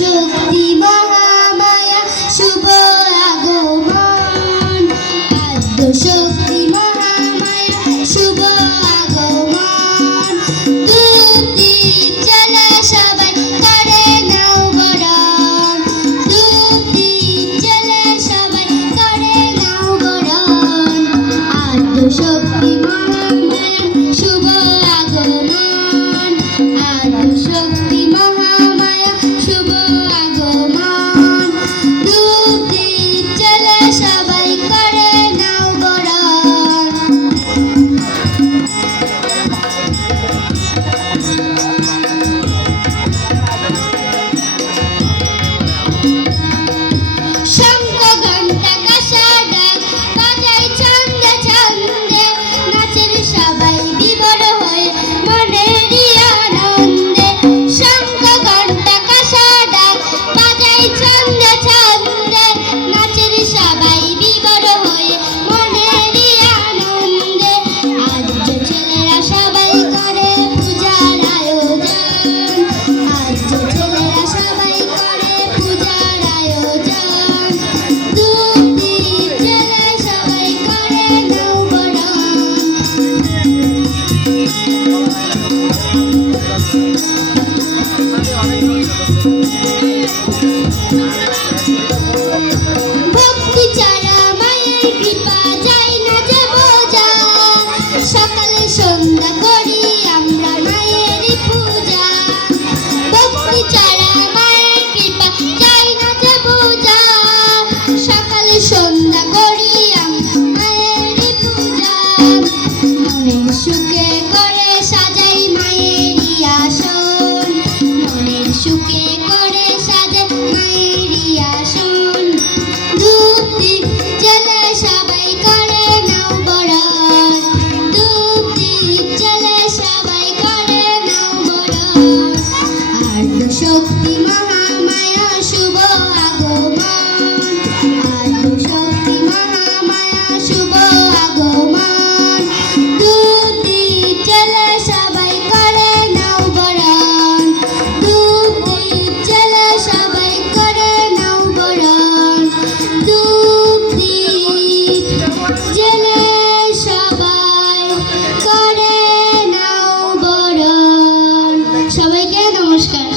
শক্তি মহামায়া শুভ আগমন, আদ্য শক্তি মহামায়া শুভ আগমন। ধূপ দীপ জ্বালা সবাই করে নাও বরণ, ধূপ দীপ জ্বালা সবাই করে নাও বরণ। আদ্য শক্তি মহামায়া শুভ আগমন, আদ্য শক্তি মহামায়া শুভ আগমন। ধূপ দীপ জ্বালা সবাই করে নাও বরণ। শঙ্খ ঘণ্টা কাঁসা ডাক বাজায় ছন্দে ছন্দে, নাচের সবাই বিভোর হয়ে মনেরই আনন্দে। শঙ্খ ঘণ্টা কাঁসা ডাক বাজায় ছন্দে ছন্দে, নাচের সবাই বিভোর হয়ে মনেরই আনন্দে। আদ্য ছেলেরা সবাই করে পূজার আয়োজন, আদ্য ছেলেরা সবাই করে পূজার আয়োজন। ধূপ দীপ জ্বালা সবাই করে নাও বরণ। ভক্তি ছাড়া মায়ের কৃপা যায় না যে বোঝা, সকালে সন্ধ্যা করি আমরা মায়ের পূজা। ভক্তি ছাড়া মায়ের কৃপা যায় না যে বোঝা, সকালে সন্ধ্যা করি আমরা মায়ের পূজা। মনের সুখে করে সাজাই মায়েরই আসন, মনের সুখে করে সাজাই মায়েরই আসন। ধূপ দীপ জ্বালা সবাই করে নাও বরণ, ধূপ দীপ জ্বালা সবাই করে নাও বরণ। আদ্য শক্তি মহামায়া শুভ আগমন, আদ্য শক্তি মহামায়া শুভ আগমন। ধূপ দীপ জ্বালা সবাই করে নাও বরণ, ধূপ দীপ জ্বালা সবাই করে নাও বরণ। ধূপ দীপ জ্বালা সবাই করে নাও বরণ। সবাইকে নমস্কার।